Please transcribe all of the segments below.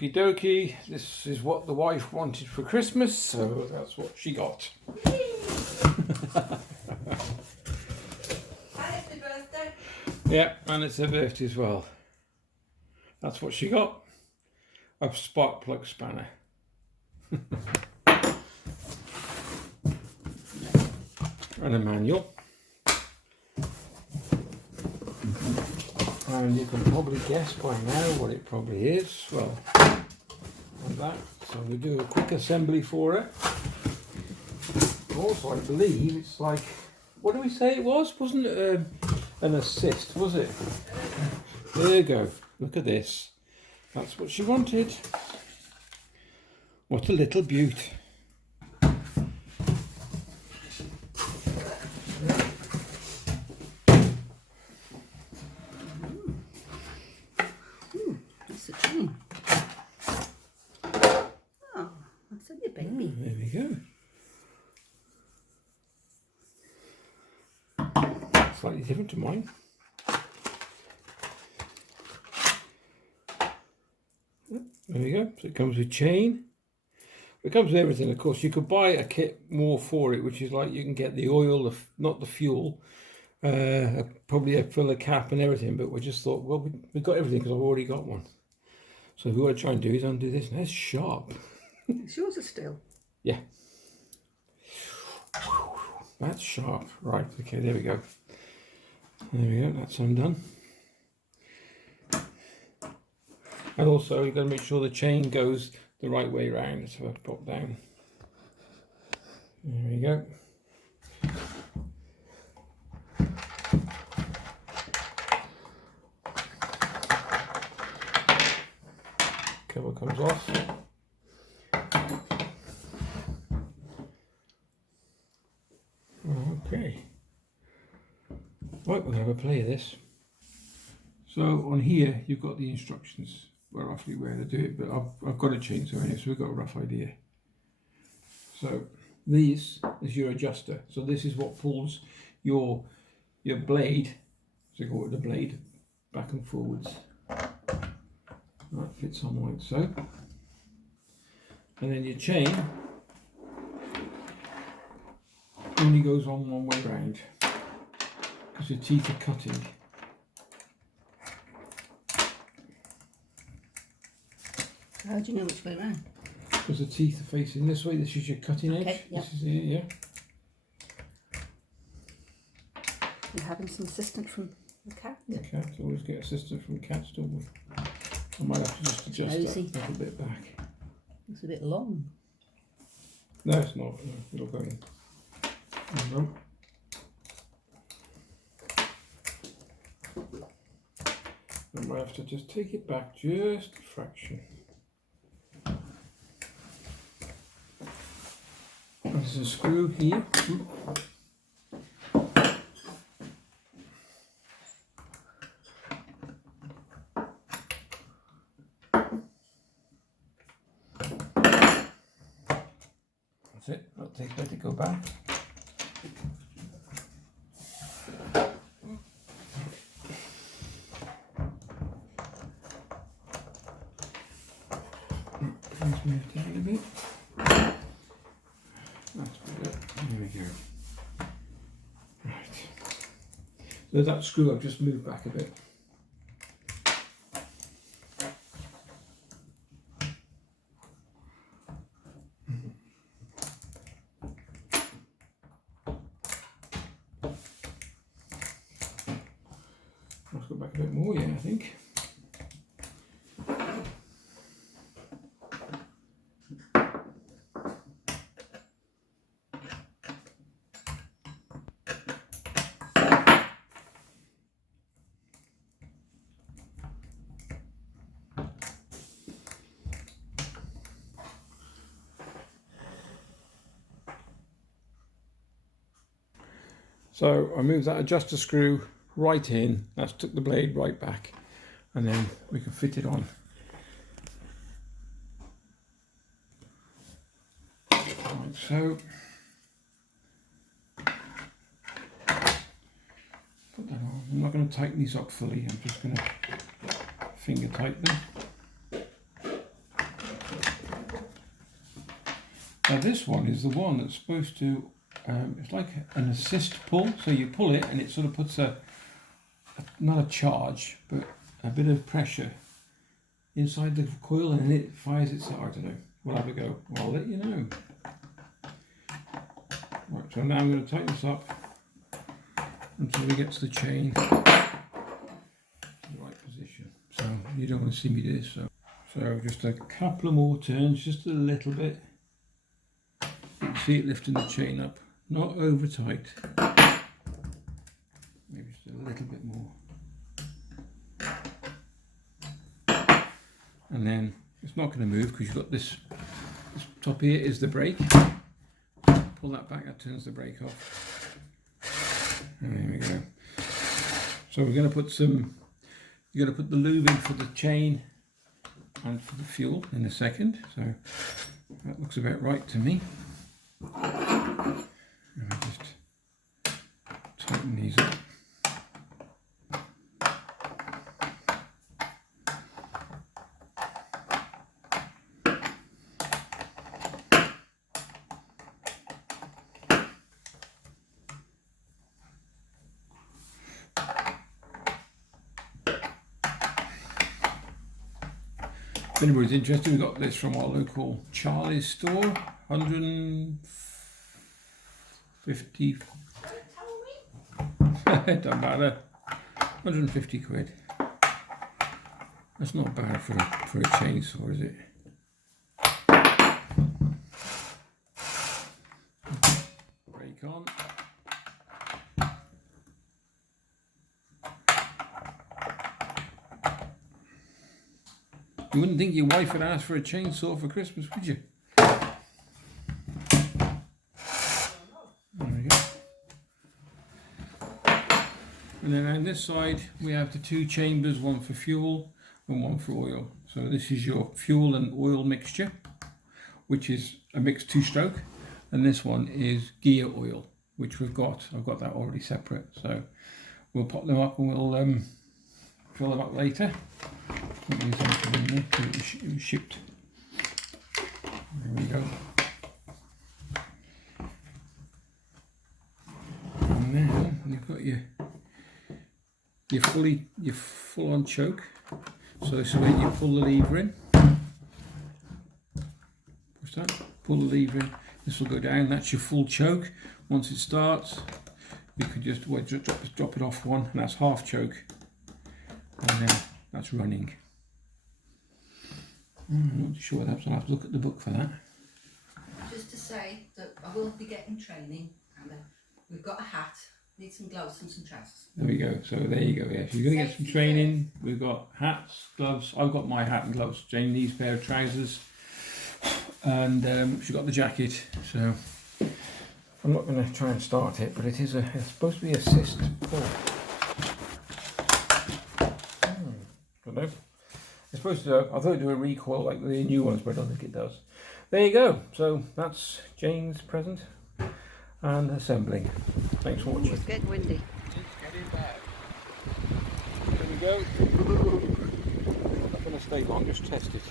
Okie dokie, this is what the wife wanted for Christmas, so that's what she got. And it's my birthday. Yeah, and it's her birthday as well. That's what she got. A spark plug spanner. And a manual. And you can probably guess by now what it probably is. Well, like that. So we do a quick assembly for it. Also, I believe it's like, what do we say it was? Wasn't it an assist, was it? There you go. Look at this. That's what she wanted. What a little beaut. It's a chain. Oh, that's a good baby. There we go. Slightly different to mine. There we go. So it comes with chain. It comes with everything, of course. You could buy a kit more for it, which is like you can get the oil, not the fuel, probably a filler cap and everything. But we just thought, well, we got everything because I've already got one. So what I try and do is undo this. And that's sharp. It's yours are still. Yeah. That's sharp. Right. Okay. There we go. There we go. That's undone. And also, you've got to make sure the chain goes the right way around. So I pop down. There we go. Cover comes off. Okay. Right, we're going to have a play of this. So on here, you've got the instructions. Well, roughly where to do it, but I've got a chainsaw anyway, so we've got a rough idea. So this is your adjuster. So this is what pulls your blade, so call it the blade, back and forwards. That fits on like so. And then your chain only goes on one way round because your teeth are cutting. How do you know which way around? Because the teeth are facing this way. This is your cutting edge. Okay, yep. This is it, yeah. You're having some assistance from the cat. The cat always get assistance from cats, don't we? I might have to just adjust Nosy. that a little bit back. It's a bit long. No, it's not. No, it'll go in. There we go. I might have to just take it back just a fraction. There's a screw here. That's it. Let it go back. Let's move it a little bit. That's good. There we go. Right. So that screw I've just moved back a bit. Let's go back a bit more, yeah, I think. So I moved that adjuster screw right in, that's took the blade right back, and then we can fit it on. Like so. Put that on. I'm not going to tighten these up fully, I'm just going to finger tighten them. Now this one is the one that's supposed to, it's like an assist pull. So you pull it and it sort of puts not a charge, but a bit of pressure inside the coil, and it fires itself. I don't know. We'll have a go. I'll let you know. Right, so now I'm going to tighten this up until we get to the chain in the right position. So you don't want to see me do this. So just a couple of more turns, just a little bit. You can see it lifting the chain up, not over tight. Maybe just a little bit more. And then it's not going to move because you've got this top here is the brake. Pull that back, that turns the brake off. And there we go. So we're going to put you're going to put the lube in for the chain and for the fuel in a second. So that looks about right to me. And I just tighten these up. If anybody's interested, we got this from our local Charlie's store, 150. It don't matter. 150 quid. That's not bad for a chainsaw, is it? Brake on. You wouldn't think your wife would ask for a chainsaw for Christmas, would you? There we go. And then on this side we have the two chambers, one for fuel and one for oil. So this is your fuel and oil mixture, which is a mixed two-stroke, and this one is gear oil, which I've got that already separate. So we'll pop them up and we'll fill them up later. It was shipped. There we go. And now you've got your full-on choke. So this is where you pull the lever in. Push that. Pull the lever in. This will go down. That's your full choke. Once it starts, you can just drop it off one, and that's half choke. And then that's running. I'm not sure what that's. I'll have to look at the book for that. Just to say that I will be getting training, and we've got a hat, need some gloves and some trousers. There we go. So there you go. Yeah, so you're going to get some training. We've got hats, gloves. I've got my hat and gloves. Jane needs a pair of trousers, and she's got the jacket. So I'm not going to try and start it, but it's supposed to be assist pull. Don't know. It's supposed to. I thought it'd do a recoil like the new ones, but I don't think it does. There you go. So that's Jane's present and assembling. Thanks for watching. It's getting windy. It's getting bad. There we go. I'm not going to stay long. Just test it.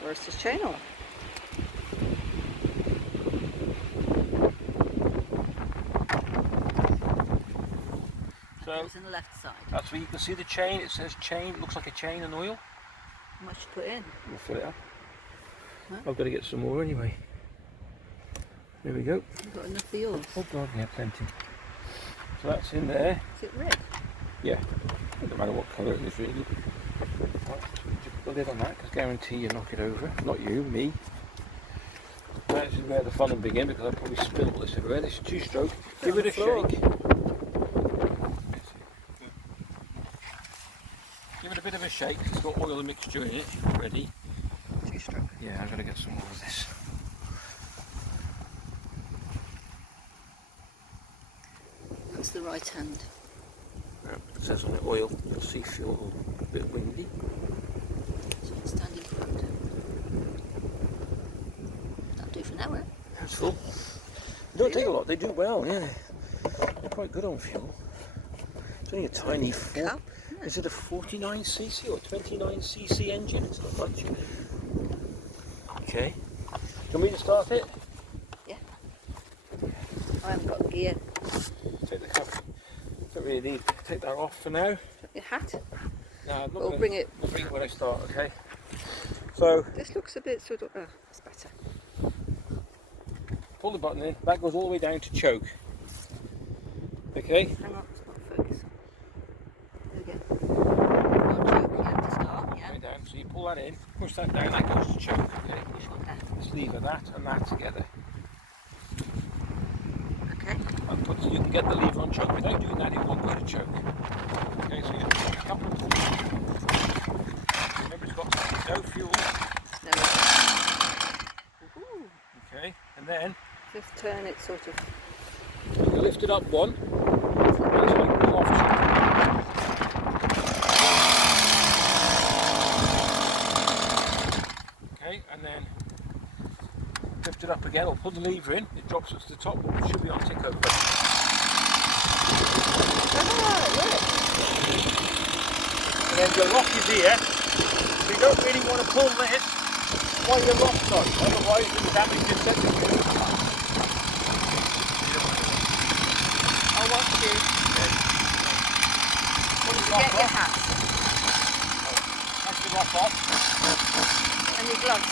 Where's this chain on? So It's on the left side. that's where you can see the chain. It says chain. It looks like a chain and oil. How much to put in? We'll fill it up. Huh? I've got to get some more anyway. There we go. You've got enough for yours. Oh God, yeah, plenty. So that's in there. Is it red? Yeah. It doesn't matter what colour it is really. Right, just put the lid on that because guarantee you knock it over. Not you, me. This is where the fun will begin because I'll probably spill all this everywhere. This is two-stroke. Give it a floor. shake. Give it a bit of a shake. It's got oil and mixture in it already. Two-stroke. Yeah, I'm going to get some more of this. That's the right hand. It says on the oil, you'll see fuel a bit windy. So it's stand in front. That'll do for now, eh? That's full. They don't take a lot, they do well, yeah. They're quite good on fuel. It's only a tiny Cup, isn't it? Is it a 49cc or 29cc engine? It's not much. Okay. you want me to start it? I haven't got the gear. Take the cover. Don't really need to take that off for now. Your hat? No, I'm not We'll gonna, bring it. I'll bring it when I start, okay? So, This looks a bit sort of. Oh, it's better. pull the button in, that goes all the way down to choke. Okay? Hang on, it's not focused. There we go. Not choke, you have to start, yeah. Way down. So you pull that in, push that down, that goes to choke, okay? Which one down? Just lever that and that together. Okay. And put, so you can get the lever on choke. Without doing that, it won't go to choke. Okay, so you take a couple of pulls. Remember, it's got no fuel. No. Ooh. Okay, and then Just turn it sort of. you lift it up one, and it's like pull off choke. Okay, and then lift it up again, or pull the lever in, it drops it to the top, it should be on tick over. And then your lock is here, so you don't really want to pull this while your lock's on, otherwise you'll damage your setting. I'll watch you. Pull the Get lock your off, hat that's the lock off. and your gloves.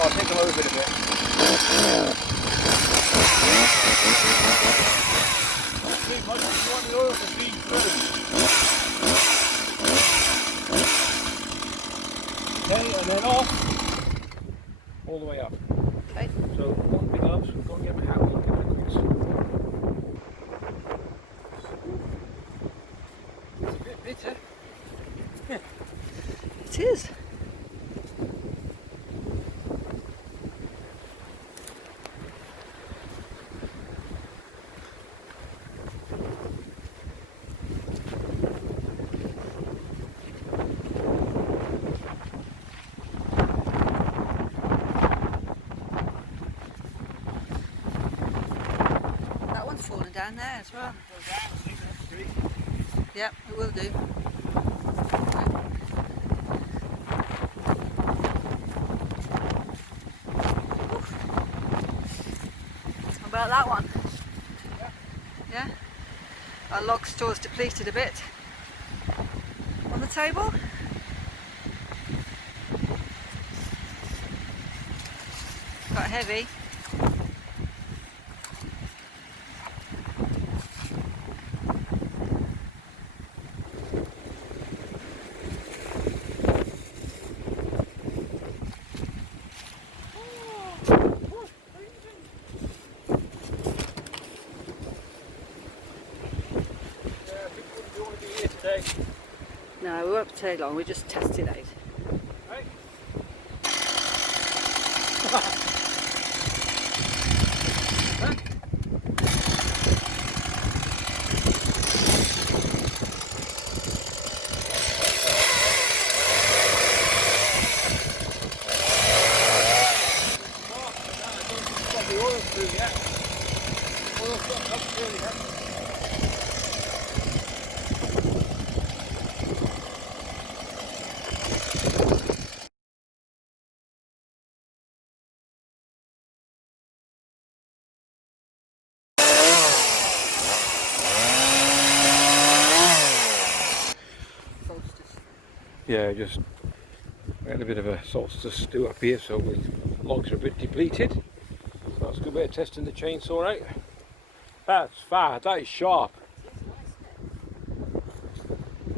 I'll take them over it a bit. Okay, much you want the oil to feed through. Okay, and then off, all the way up. Okay. So, one big gloves, go and get my hat, we'll get my quiz. It's a bit bitter. It is. That one's falling down there as well. Yep, it will do. How about that one? Yeah? Our log store's depleted a bit. On the table? Quite heavy. No, we won't stay long, we just test it out. Right. The oil's through yet. Oil's not up really yet. Yeah, just we had a bit of a solstice do up here, so the logs are a bit depleted. So that's a good way of testing the chainsaw out. That's far, that is sharp.